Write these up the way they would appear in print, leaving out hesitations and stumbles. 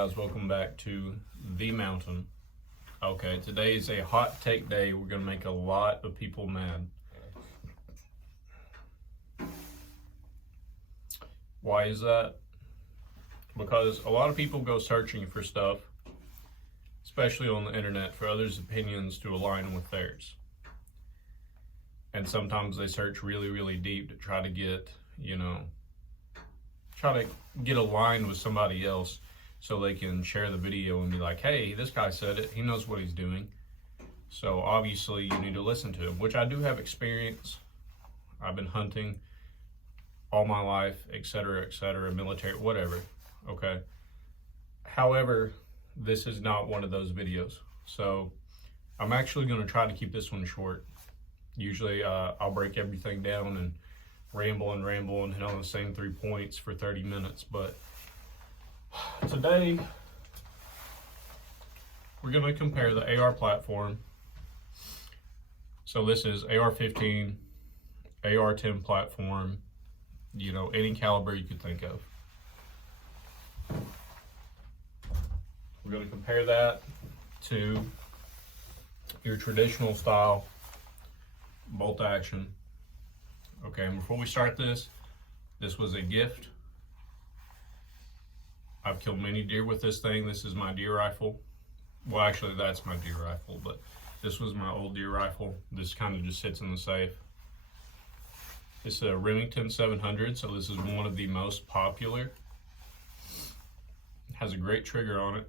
guys, welcome back to The Mountain. Okay, today is a hot take day. We're going to make a lot of people mad. Why is that? Because a lot of people go searching for stuff, especially on the internet, for others' opinions to align with theirs. And sometimes they search really deep to try to get, aligned with somebody else so they can share the video and be like, hey, this guy said it, he knows what he's doing. So obviously you need to listen to him, which I do have experience. I've been hunting all my life, etc., military, whatever, okay? However, this is not one of those videos. So I'm actually gonna try to keep this one short. Usually I'll break everything down and ramble and hit on the same 3 points for 30 minutes. But today, we're going to compare the AR platform. So this is AR-15, AR-10 platform, any caliber you could think of. We're going to compare that to your traditional style bolt action. Okay, and before we start this was a gift. I've killed many deer with this thing. This is my deer rifle. Well, actually, that's my deer rifle, but this was my old deer rifle. This kind of just sits in the safe. It's a Remington 700, so this is one of the most popular. It has a great trigger on it.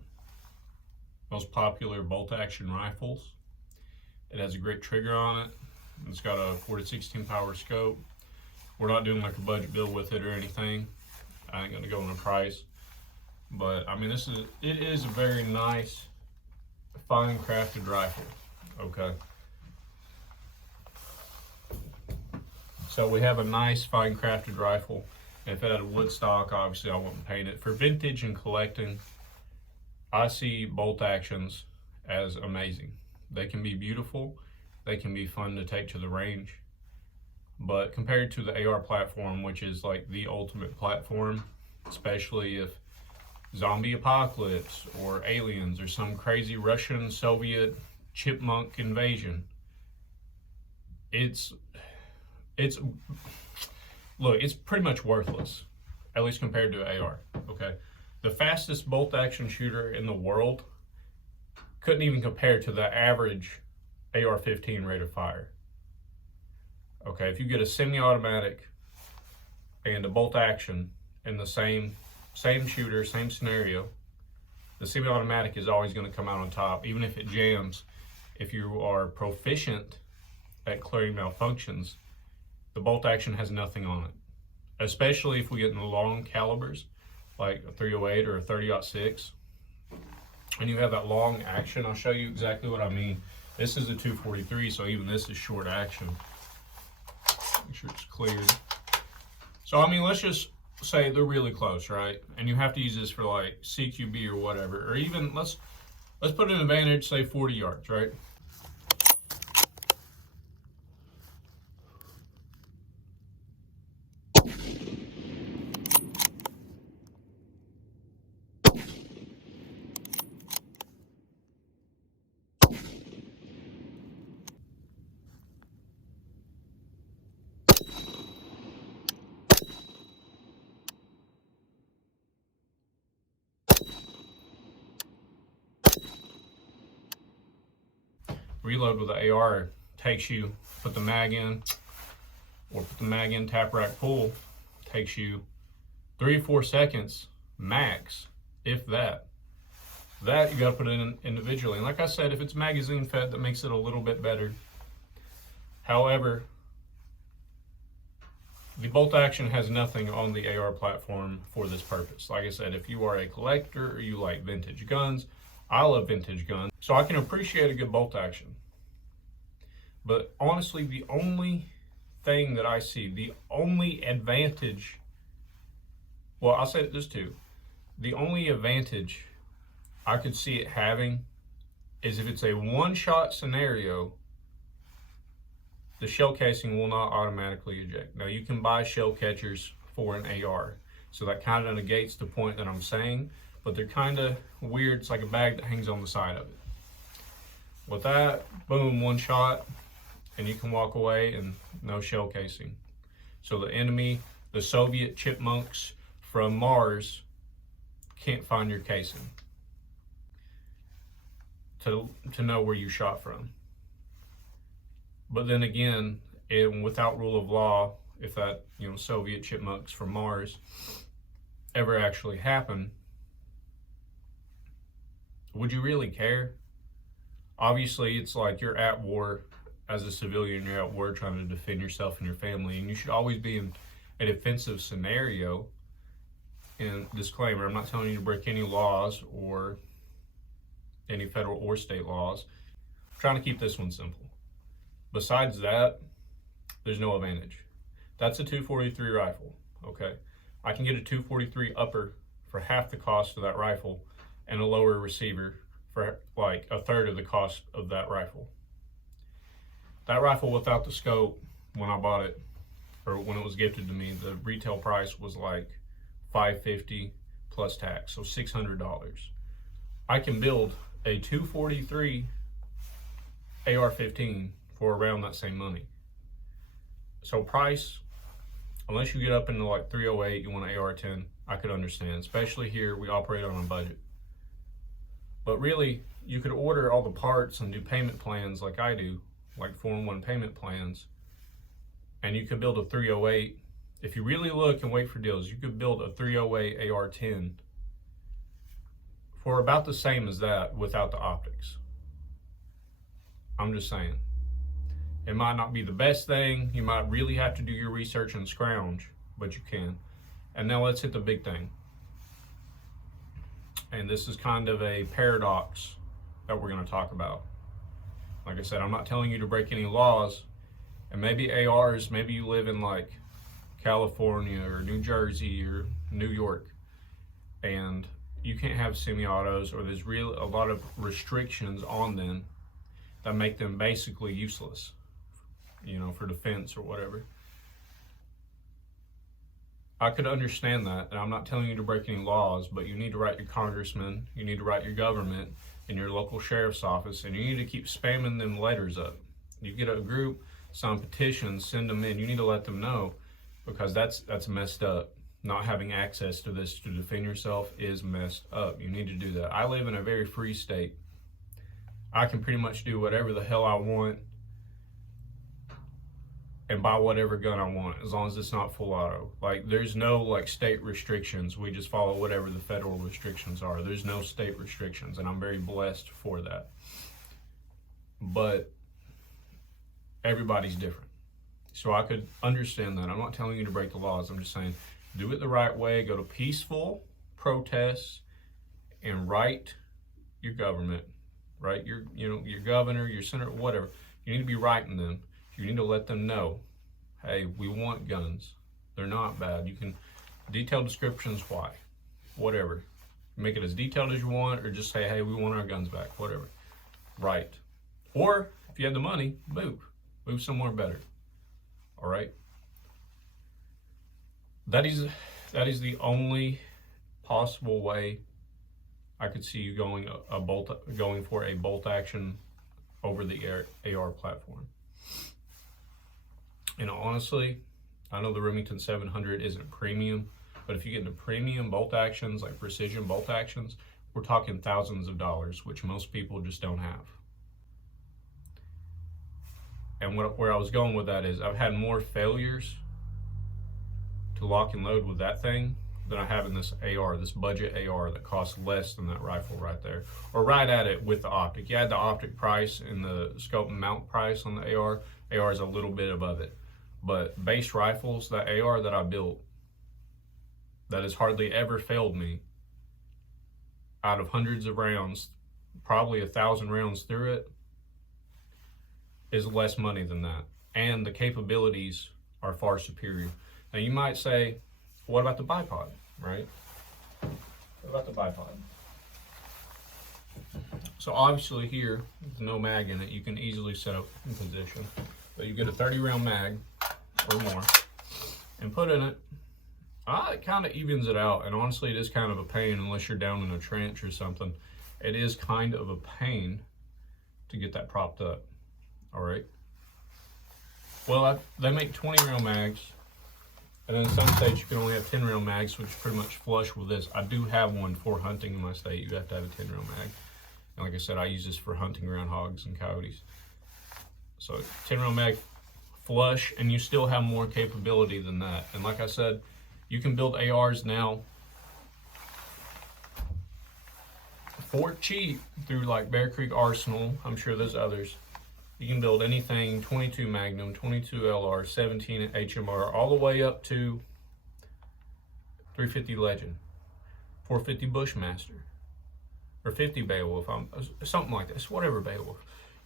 Most popular bolt action rifles. It has a great trigger on it. It's got a 4-16 power scope. We're not doing like a budget build with it or anything. I ain't gonna go into price. But I mean, it is a very nice, fine crafted rifle, okay? So we have a nice, fine crafted rifle. If it had a wood stock, obviously I wouldn't paint it. For vintage and collecting, I see bolt actions as amazing. They can be beautiful. They can be fun to take to the range. But compared to the AR platform, which is like the ultimate platform, especially if zombie apocalypse or aliens or some crazy Russian Soviet chipmunk invasion, it's pretty much worthless, at least compared to AR, okay? The fastest bolt action shooter in the world couldn't even compare to the average AR-15 rate of fire. Okay, if you get a semi-automatic and a bolt action in the same shooter, same scenario, the semi-automatic is always going to come out on top, even if it jams. If you are proficient at clearing malfunctions, the bolt action has nothing on it. Especially if we get in the long calibers, like a 308 or a 30-06, and you have that long action. I'll show you exactly what I mean. This is a 243, so even this is short action. Make sure it's cleared. So I mean, let's just say they're really close, right? And you have to use this for like CQB or whatever, or even let's put an advantage, say 40 yards, right? Reload with the AR takes you, put the mag in, or put the mag in, tap rack pull, takes you 3 or 4 seconds max, if that. That you gotta put it in individually. And like I said, if it's magazine fed, that makes it a little bit better. However, the bolt action has nothing on the AR platform for this purpose. Like I said, if you are a collector or you like vintage guns, I love vintage guns, so I can appreciate a good bolt action. But honestly, the only thing that I see, the only advantage, well, I'll say this too, the only advantage I could see it having is if it's a one-shot scenario, the shell casing will not automatically eject. Now, you can buy shell catchers for an AR, so that kind of negates the point that I'm saying. but they're kind of weird. It's like a bag that hangs on the side of it. With that, boom, one shot, and you can walk away and no shell casing. So the enemy, the Soviet chipmunks from Mars, can't find your casing to know where you shot from. But then again, without rule of law, if that, Soviet chipmunks from Mars ever actually happen, would you really care? Obviously, it's like you're at war as a civilian, you're at war trying to defend yourself and your family, and you should always be in a defensive scenario. And disclaimer, I'm not telling you to break any laws or any federal or state laws. I'm trying to keep this one simple. Besides that, there's no advantage. That's a 243 rifle, okay? I can get a 243 upper for half the cost of that rifle and a lower receiver for like a third of the cost of that rifle. That rifle without the scope, when I bought it, or when it was gifted to me, the retail price was like $550 plus tax, so $600. I can build a 243 AR-15 for around that same money. So price, unless you get up into like 308, you want an AR-10, I could understand. Especially here, we operate on a budget. But really, you could order all the parts and do payment plans like I do, like 4-in-1 payment plans, and you could build a 308. If you really look and wait for deals, you could build a 308 AR-10 for about the same as that without the optics. I'm just saying. It might not be the best thing. You might really have to do your research and scrounge, but you can. And now let's hit the big thing. And this is kind of a paradox that we're going to talk about. Like I said, I'm not telling you to break any laws. And maybe ARs, maybe you live in like California or New Jersey or New York, and you can't have semi-autos, or there's a lot of restrictions on them that make them basically useless, for defense or whatever. I could understand that, and I'm not telling you to break any laws, but you need to write your congressman, you need to write your government and your local sheriff's office, and you need to keep spamming them letters up. You get a group, sign petitions, send them in. You need to let them know, because that's messed up. Not having access to this to defend yourself is messed up. You need to do that. I live in a very free state. I can pretty much do whatever the hell I want and buy whatever gun I want, as long as it's not full auto. Like, there's no like state restrictions. We just follow whatever the federal restrictions are. There's no state restrictions, and I'm very blessed for that. But everybody's different. So I could understand that. I'm not telling you to break the laws. I'm just saying, do it the right way. Go to peaceful protests and write your government, right? Your governor, your senator, whatever. You need to be writing them. You need to let them know, hey, we want guns. They're not bad. You can detail descriptions, why, whatever. Make it as detailed as you want, or just say, hey, we want our guns back, whatever. Right. Or if you have the money, move somewhere better. All right. That is the only possible way I could see you going for a bolt action over the AR platform. And honestly, I know the Remington 700 isn't premium, but if you get into premium bolt actions, like precision bolt actions, we're talking thousands of dollars, which most people just don't have. And where I was going with that is, I've had more failures to lock and load with that thing than I have in this AR, this budget AR that costs less than that rifle right there, or right at it with the optic. You add the optic price and the scope and mount price on the AR is a little bit above it. But base rifles, the AR that I built, that has hardly ever failed me, out of hundreds of rounds, probably 1,000 rounds through it, is less money than that. And the capabilities are far superior. Now you might say, what about the bipod, right? What about the bipod? So obviously here, with no mag in it, you can easily set up in position. But you get a 30 round mag or more and put in it, It kind of evens it out, and honestly, it is kind of a pain unless you're down in a trench or something. It is kind of a pain to get that propped up. All right. Well, they make 20 round mags, and then in some states you can only have 10 round mags, which is pretty much flush with this. I do have one for hunting in my state. You have to have a 10 round mag, and like I said, I use this for hunting around hogs and coyotes. So 10 round mag, flush, and you still have more capability than that. And like I said, you can build ARs now for cheap through like Bear Creek Arsenal. I'm sure there's others. You can build anything 22 Magnum, 22 LR, 17 HMR, all the way up to 350 Legend, 450 Bushmaster, or 50 Beowulf, something like this, whatever Beowulf.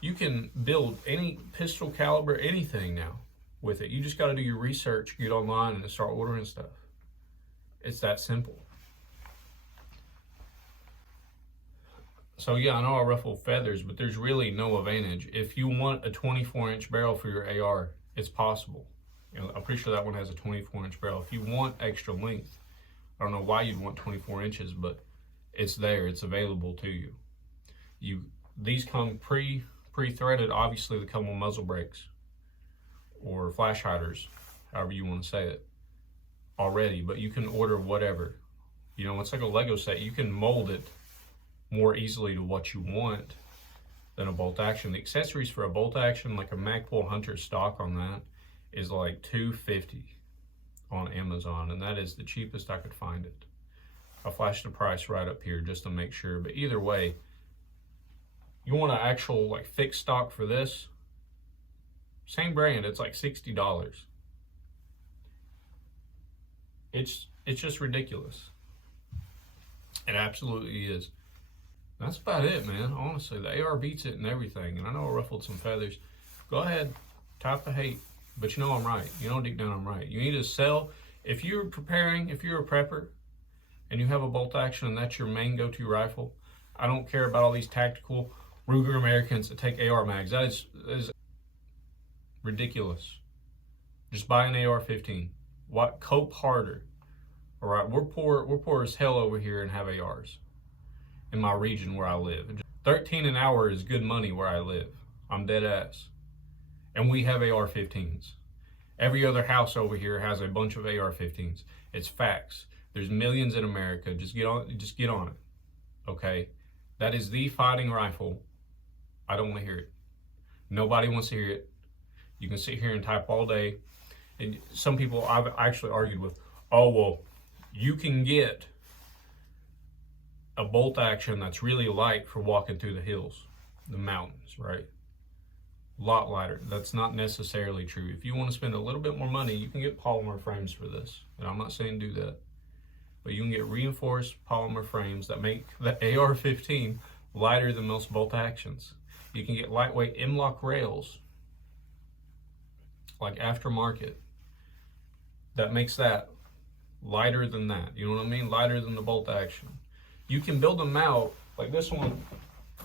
You can build any pistol caliber, anything now with it. You just got to do your research, get online, and start ordering stuff. It's that simple. So yeah, I know I ruffled feathers, but there's really no advantage. If you want a 24-inch barrel for your AR, it's possible. You know, I'm pretty sure that one has a 24-inch barrel. If you want extra length, I don't know why you'd want 24 inches, but it's there. It's available to you. These come pre-threaded. Obviously, they come with muzzle brakes or flash hiders, however you want to say it, already. But you can order whatever. You know, it's like a Lego set. You can mold it more easily to what you want than a bolt action. The accessories for a bolt action, like a Magpul Hunter stock on that, is like $250 on Amazon, and that is the cheapest I could find it. I'll flash the price right up here just to make sure. But either way, you want an actual like fixed stock for this, same brand, it's like $60. It's just ridiculous. It absolutely is. That's about it, man. Honestly, the AR beats it and everything. And I know I ruffled some feathers. Go ahead, type the hate, but you know I'm right. You know deep down I'm right. You need to sell. If you're preparing, if you're a prepper and you have a bolt action and that's your main go-to rifle, I don't care about all these tactical Ruger Americans that take AR mags. That is ridiculous. Just buy an AR-15. What? Cope harder. All right, we're poor as hell over here and have ARs in my region where I live. 13 an hour is good money where I live. I'm dead ass. And we have AR-15s. Every other house over here has a bunch of AR-15s. It's facts. There's millions in America. Just get on it. Okay? That is the fighting rifle. I don't want to hear it. Nobody wants to hear it. You can sit here and type all day. And some people I've actually argued with, oh, well, you can get a bolt action that's really light for walking through the hills, the mountains, right? A lot lighter. That's not necessarily true. If you want to spend a little bit more money, you can get polymer frames for this. And I'm not saying do that. But you can get reinforced polymer frames that make the AR-15 lighter than most bolt actions. You can get lightweight M-LOK rails, like aftermarket, that makes that lighter than that. You know what I mean? Lighter than the bolt action. You can build them out, like this one,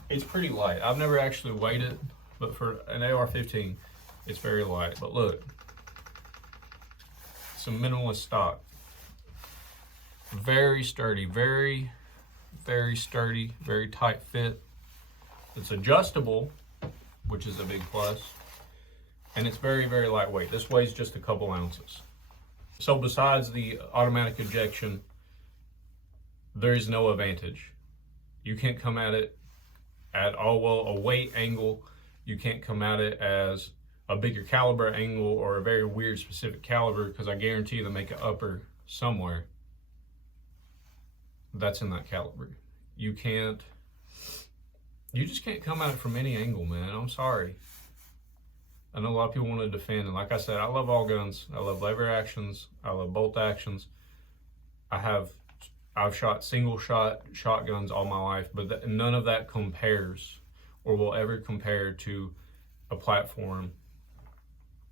it's pretty light. I've never actually weighed it, but for an AR-15, it's very light. But look, some minimalist stock. Very sturdy, very, very sturdy, very tight fit. It's adjustable, which is a big plus. And it's very, very lightweight. This weighs just a couple ounces. So besides the automatic ejection, there is no advantage. You can't come at it at all, well, a weight angle. You can't come at it as a bigger caliber angle or a very weird specific caliber, because I guarantee they make an upper somewhere that's in that caliber. You just can't come at it from any angle, man. I'm sorry. I know a lot of people want to defend, and like I said, I love all guns. I love lever actions. I love bolt actions. I've shot single shot shotguns all my life, but none of that compares or will ever compare to a platform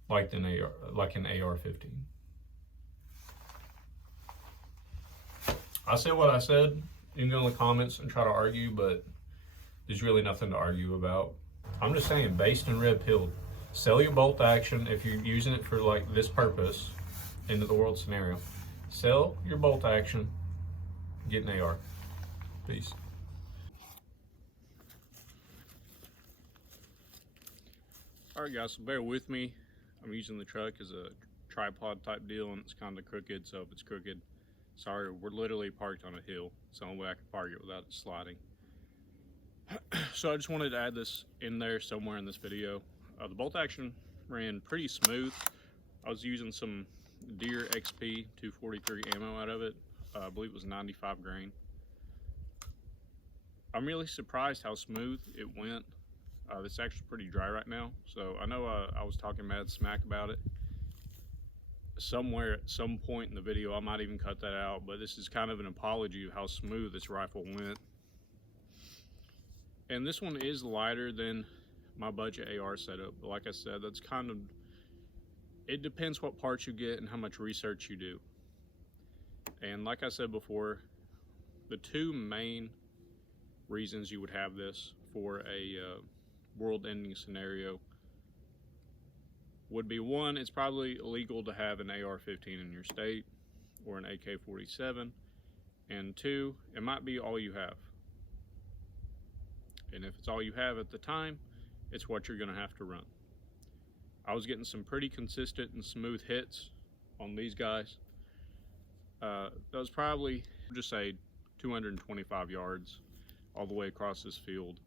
like an AR-15. I said what I said. You can go in the comments and try to argue, but there's really nothing to argue about. I'm just saying, based and red pilled. Sell your bolt action if you're using it for like this purpose, end of the world scenario. Sell your bolt action, get an AR. Peace. Alright guys, so bear with me. I'm using the truck as a tripod type deal and it's kind of crooked, so if it's crooked, sorry, we're literally parked on a hill. It's the only way I can park it without it sliding. So I just wanted to add this in there somewhere in this video. The bolt action ran pretty smooth. I was using some Deere XP 243 ammo out of it. I believe it was 95 grain. I'm really surprised how smooth it went. It's actually pretty dry right now, so I know I was talking mad smack about it. Somewhere at some point in the video, I might even cut that out, but this is kind of an apology of how smooth this rifle went. And this one is lighter than my budget AR setup, but like I said, that's kind of, it depends what parts you get and how much research you do. And like I said before, the two main reasons you would have this for a world-ending scenario would be, one, it's probably illegal to have an AR-15 in your state or an AK-47, and two, it might be all you have. And if it's all you have at the time, it's what you're going to have to run. I was getting some pretty consistent and smooth hits on these guys. That was probably, just say, 225 yards all the way across this field.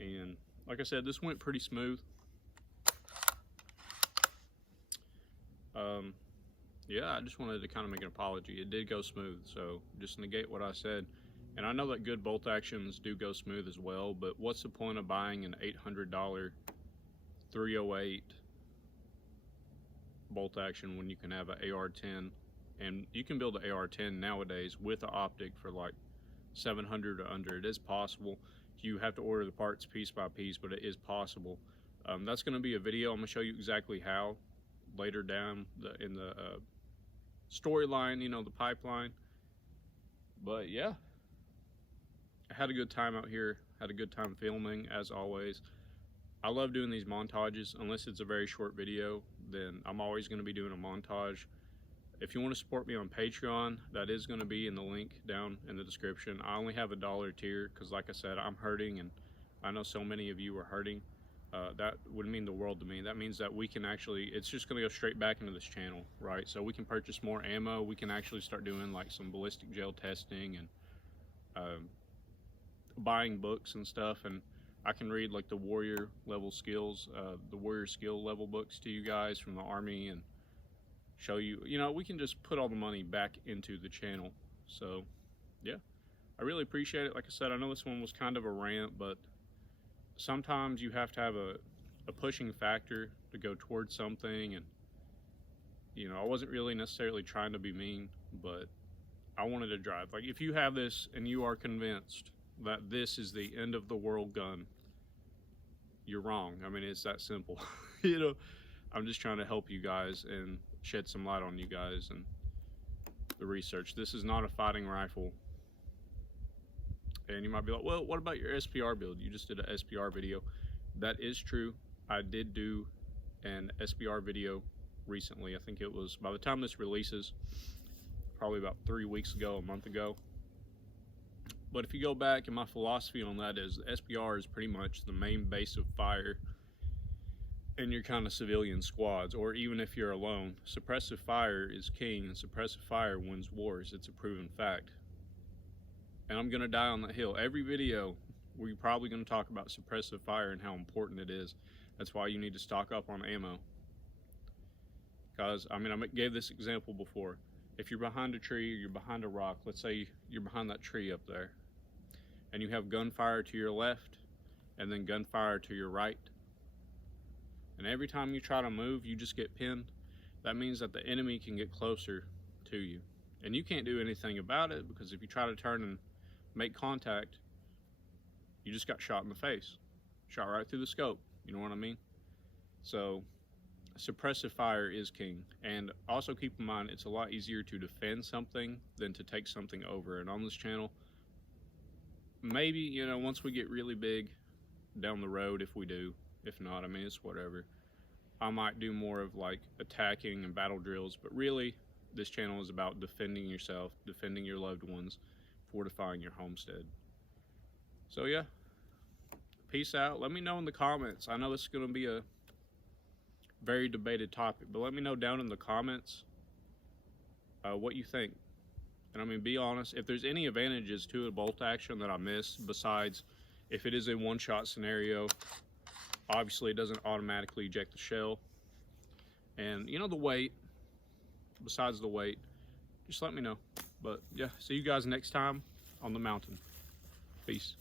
And like I said, this went pretty smooth. Yeah, I just wanted to kind of make an apology. It did go smooth, so just negate what I said. And I know that good bolt actions do go smooth as well, but what's the point of buying an $800 308 bolt action when you can have an AR-10? And you can build an AR-10 nowadays with an optic for like $700 or under. It is possible. You have to order the parts piece by piece, but it is possible. That's going to be a video. I'm going to show you exactly how later down in the storyline, you know, the pipeline. But yeah, I had a good time out here. Had a good time filming, as always. I love doing these montages. Unless it's a very short video, then I'm always going to be doing a montage. If you want to support me on Patreon, that is going to be in the link down in the description. I only have a $1 tier because, like I said, I'm hurting, and I know so many of you are hurting. That would mean the world to me. That means that we can actually, it's just going to go straight back into this channel, right? So we can purchase more ammo. We can actually start doing like some ballistic gel testing and buying books and stuff. And I can read like the warrior level skills, the warrior skill level books to you guys from the Army, and show you, you know, we can just put all the money back into the channel. So yeah, I really appreciate it. Like I said, I know this one was kind of a rant, but sometimes you have to have a pushing factor to go towards something. And you know, I wasn't really necessarily trying to be mean, but I wanted to drive. Like, if you have this and you are convinced that this is the end of the world gun, you're wrong. I mean, it's that simple. You know, I'm just trying to help you guys and shed some light on you guys and the research. This is not a fighting rifle. And you might be like, well, what about your SPR build? You just did an SPR video. That is true. I did do an SPR video recently. I think it was, by the time this releases, probably about 3 weeks ago, a month ago. But if you go back, and my philosophy on that is, the SPR is pretty much the main base of fire in your kind of civilian squads, or even if you're alone. Suppressive fire is king, and suppressive fire wins wars. It's a proven fact. And I'm gonna die on that hill. Every video, we're probably gonna talk about suppressive fire and how important it is. That's why you need to stock up on ammo. Because, I mean, I gave this example before. If you're behind a tree or you're behind a rock, let's say you're behind that tree up there, and you have gunfire to your left and then gunfire to your right, and every time you try to move, you just get pinned. That means that the enemy can get closer to you. And you can't do anything about it, because if you try to turn and make contact, you just got shot in the face. Shot right through the scope, you know what I mean? So, suppressive fire is king. And also keep in mind, it's a lot easier to defend something than to take something over. And on this channel, maybe, you know, once we get really big down the road, if we do, if not, I mean, it's whatever, I might do more of like attacking and battle drills. But really, This channel is about defending yourself, defending your loved ones, fortifying your homestead. So yeah, peace out. Let me know in the comments. I know this is going to be a very debated topic, but let me know down in the comments what you think. And I mean, be honest, if there's any advantages to a bolt action that I missed, besides if it is a one-shot scenario, obviously it doesn't automatically eject the shell. And you know, the weight, besides the weight, just let me know. But yeah, see you guys next time on the mountain. Peace.